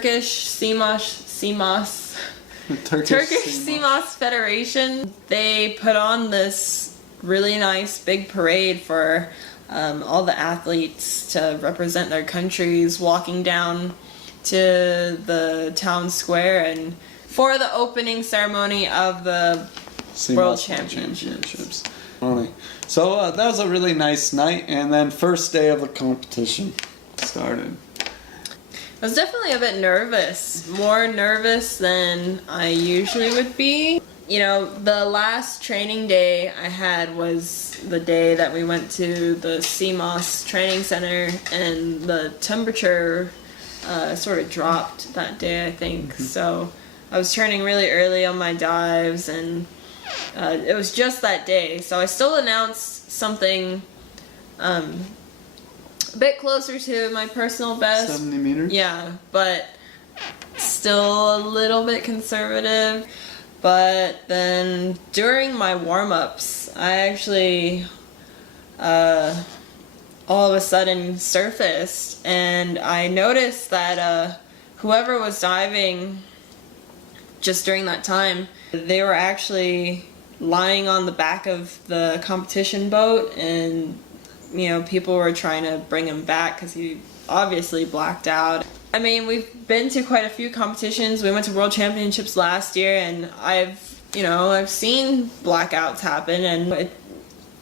Turkish CMAS Federation. They put on this really nice big parade for all the athletes to represent their countries, walking down to the town square and for the opening ceremony of the CMAS World Championships. So that was a really nice night, and then first day of the competition started. I was definitely a bit nervous, more nervous than I usually would be. You know, the last training day I had was the day that we went to the CMAS training center, and the temperature sort of dropped that day, I think. So I was turning really early on my dives, and it was just that day. So I still announced something a bit closer to my personal best. 70 meters? Yeah, but still a little bit conservative. But then during my warm-ups, I actually all of a sudden surfaced, and I noticed that whoever was diving just during that time, they were actually lying on the back of the competition boat, and you know, people were trying to bring him back because he obviously blacked out. I mean, we've been to quite a few competitions. We went to World Championships last year, and I've seen blackouts happen, and it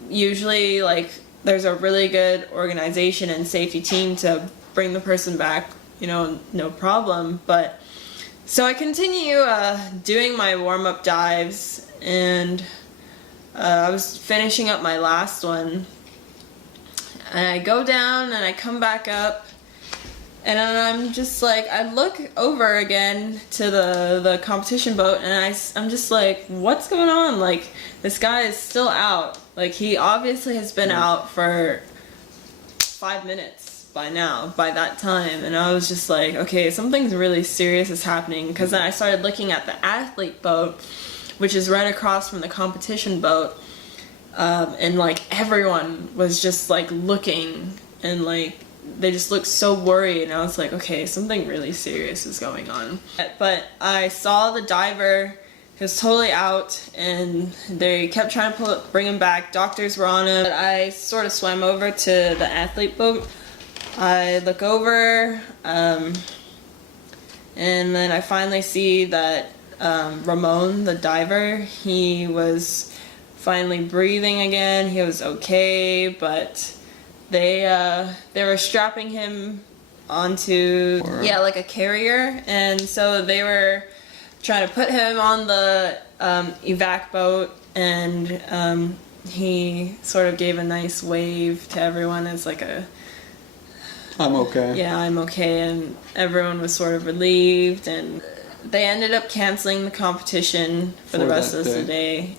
usually, like, there's a really good organization and safety team to bring the person back, you know, no problem. But so I continue doing my warm-up dives, and I was finishing up my last one, and I go down and I come back up, and I'm just like, I look over again to the competition boat, and I'm just like, what's going on? Like, this guy is still out. Like, he obviously has been out for 5 minutes by now, by that time. And I was just like, okay, something's really serious is happening. Because then I started looking at the athlete boat, which is right across from the competition boat. And like, everyone was just like looking, and like, they just looked so worried, and I was like, okay, something really serious is going on. But I saw the diver, he was totally out, and they kept trying to bring him back. Doctors were on him. But I sort of swam over to the athlete boat. I look over, and then I finally see that Ramon, the diver, he was finally breathing again. He was okay, but they were strapping him onto like a carrier, and so they were trying to put him on the evac boat, and he sort of gave a nice wave to everyone as like a I'm okay. Yeah, I'm okay, and everyone was sort of relieved, and they ended up canceling the competition for the rest of the day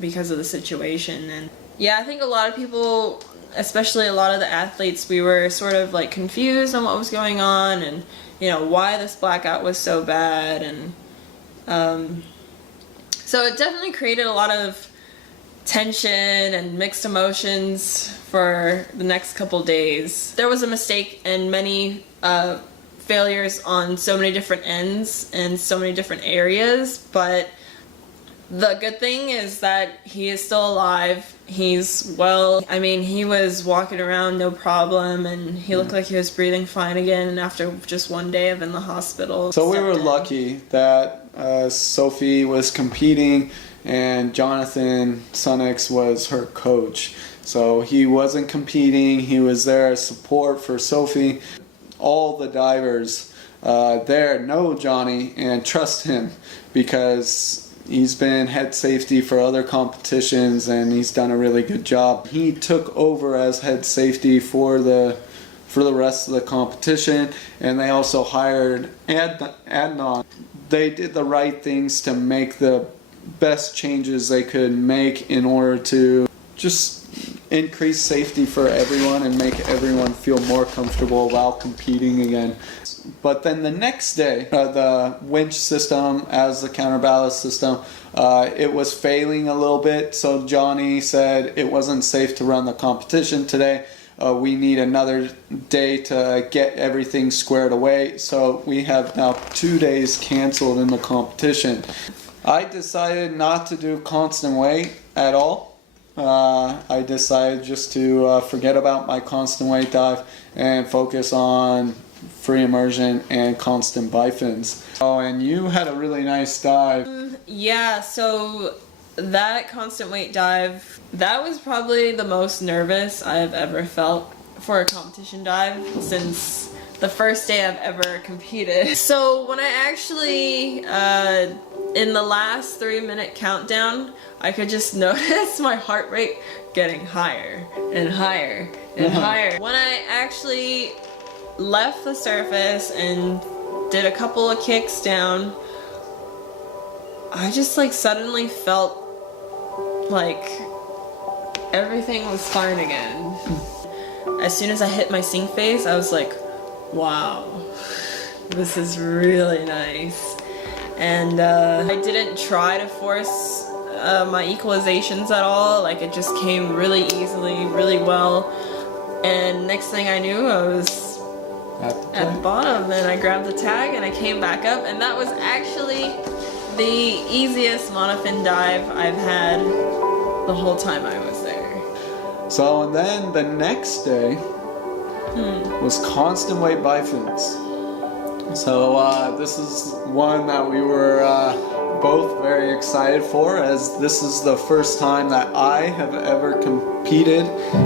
because of the situation. And yeah, I think a lot of people, especially a lot of the athletes, we were sort of like confused on what was going on, and you know, why this blackout was so bad. And so it definitely created a lot of tension and mixed emotions for the next couple days. There was a mistake and many failures on so many different ends and so many different areas, but the good thing is that he is still alive. He's well. I mean, he was walking around no problem, and he looked like he was breathing fine again after just one day of in the hospital. So we were lucky that Sophie was competing, and Jonathan Sunix was her coach. So he wasn't competing, he was there as support for Sophie. All the divers there know Johnny and trust him because he's been head safety for other competitions, and he's done a really good job. He took over as head safety for the rest of the competition, and they also hired Adnan. They did the right things to make the best changes they could make in order to just increase safety for everyone and make everyone feel more comfortable while competing again. But then the next day, the winch system as the counterballast system, it was failing a little bit, so Johnny said it wasn't safe to run the competition today, we need another day to get everything squared away. So we have now 2 days canceled in the competition. I decided not to do constant weight at all. I decided just to forget about my constant weight dive and focus on free immersion and constant bifins. Oh, and you had a really nice dive. Yeah, so that constant weight dive, that was probably the most nervous I've ever felt for a competition dive since the first day I've ever competed. So when I actually, in the last 3-minute countdown, I could just notice my heart rate getting higher and higher and higher. When I actually left the surface and did a couple of kicks down, I just like suddenly felt like everything was fine again. As soon as I hit my sink phase, I was like, wow, this is really nice. And I didn't try to force my equalizations at all. Like, it just came really easily, really well. And next thing I knew, I was at the bottom, and I grabbed the tag and I came back up, and that was actually the easiest monofin dive I've had the whole time I was there. So, and then the next day was constant weight bifins. So this is one that we were both very excited for, as this is the first time that I have ever competed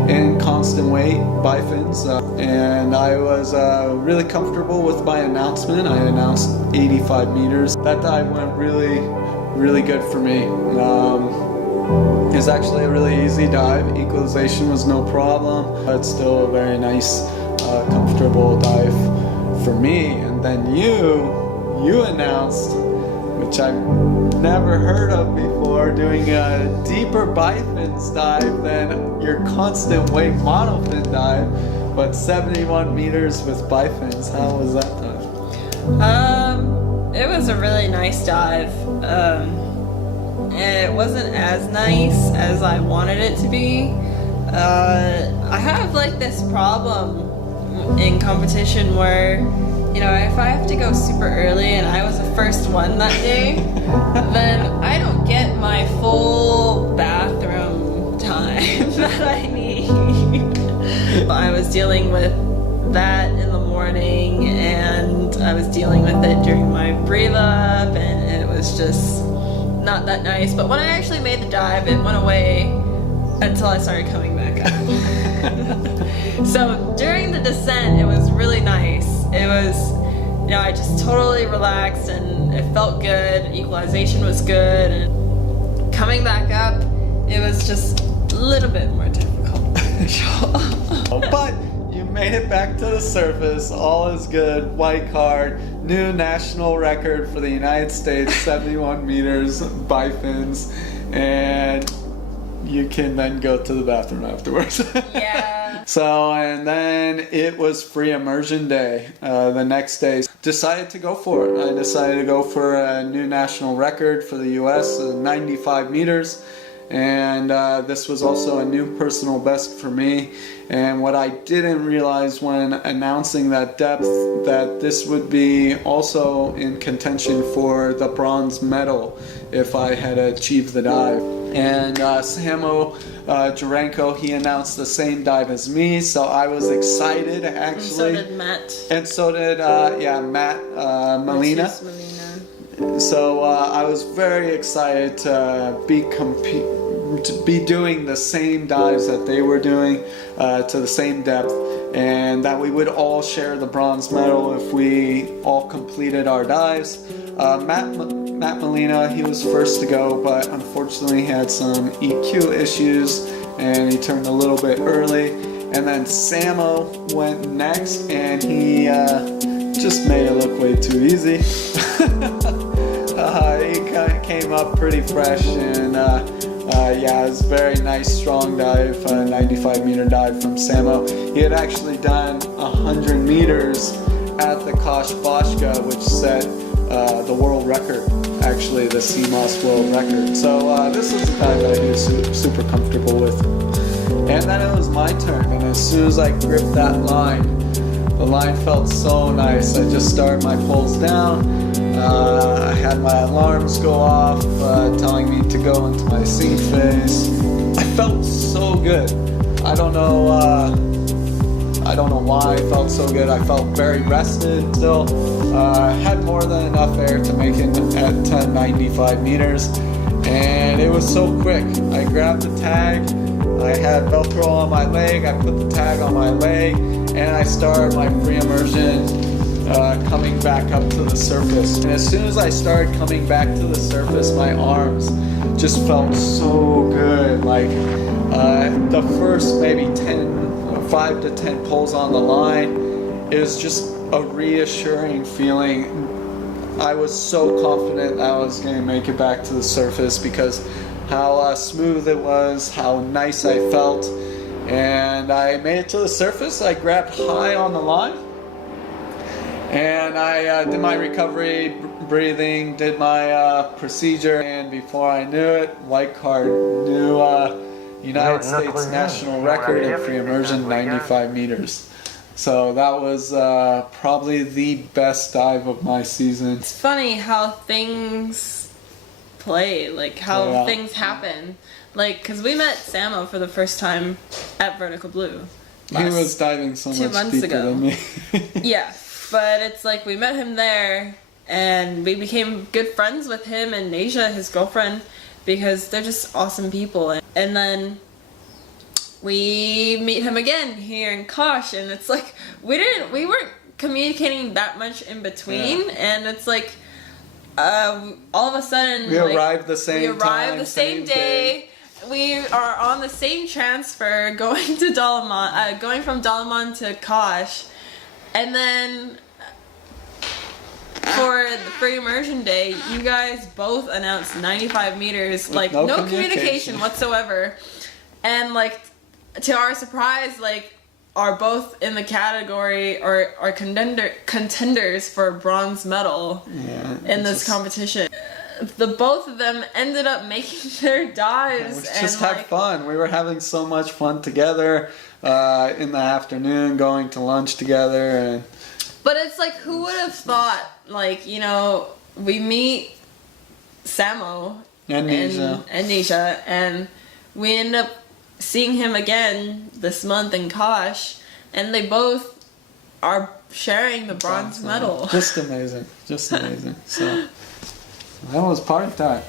in constant weight bifins, and I was really comfortable with my announcement. I announced 85 meters. That dive went really good for me. It was actually a really easy dive. Equalization was no problem, but still a very nice, comfortable dive for me. And then you announced, which I've never heard of before, doing a deeper bifins dive than your constant weight monofin dive, but 71 meters with bifins. How was that dive? It was a really nice dive. It wasn't as nice as I wanted it to be. I have like this problem in competition where, you know, if I have to go super early and I was the first one that day, then I don't get my full bathroom time that I need. I was dealing with that in the morning, and I was dealing with it during my breathe up, and it was just not that nice. But when I actually made the dive, it went away until I started coming back up. So during the descent, it was really nice. It was, you know, I just totally relaxed and it felt good. Equalization was good, and coming back up, it was just a little bit more difficult. But you made it back to the surface. All is good. White card. New national record for the United States, 71 meters bifins, and you can then go to the bathroom afterwards. Yeah. So, and then it was free immersion day. The next day, decided to go for it. I decided to go for a new national record for the US, 95 meters. And this was also a new personal best for me. And what I didn't realize when announcing that depth, that this would be also in contention for the bronze medal if I had achieved the dive. And Samo Jurenko, he announced the same dive as me, so I was excited actually. And so did Matt. And so did Matt Molina. So I was very excited to be doing the same dives that they were doing, to the same depth, and that we would all share the bronze medal if we all completed our dives. Matt Molina, he was first to go, but unfortunately he had some EQ issues and he turned a little bit early. And then Samo went next, and he just made it look way too easy. He came up pretty fresh, and it was a very nice, strong dive, 95 meter dive from Samo. He had actually done 100 meters at the Kosh Boschka, which set the world record, actually the CMAS World record. So this was a dive that he was super comfortable with. And then it was my turn, and as soon as I gripped that line, the line felt so nice. I just started my poles down. I had my alarms go off, telling me to go into my sink phase. I felt so good. I don't know why I felt so good. I felt very rested still. Had more than enough air to make it at 95 meters. And it was so quick. I grabbed the tag. I had Velcro on my leg. I put the tag on my leg. And I started my free immersion coming back up to the surface. And as soon as I started coming back to the surface, my arms just felt so good. Like the first maybe 5 to 10 pulls on the line, it was just a reassuring feeling. I was so confident I was going to make it back to the surface because how smooth it was, how nice I felt. And I made it to the surface. I grabbed high on the line. And I did my recovery, breathing, did my procedure. And before I knew it, white card, new United States national record in free immersion, 95 meters. So that was probably the best dive of my season. It's funny how things play, like how things happen. Like, because we met Samo for the first time at Vertical Blue. He was diving so much deeper than me. Yeah, but it's like we met him there, and we became good friends with him and Nasia, his girlfriend, because they're just awesome people. And then we meet him again here in Kosh, and it's like we weren't communicating that much in between, and it's like all of a sudden we arrived the same time. We arrived the same day. We are on the same transfer going to Dalaman, going from Dalaman to Kosh, and then for the free immersion day, you guys both announced 95 meters, with like no communication whatsoever, and like to our surprise, like are both in the category or are contenders for a bronze medal in this competition. The both of them ended up making their dives and just had fun. We were having so much fun together in the afternoon, going to lunch together. And but it's like, who would have thought, like, you know, we meet Samo and Nasia, and we end up seeing him again this month in Kosh, and they both are sharing the bronze medal. Just amazing. Just amazing. So that was party time.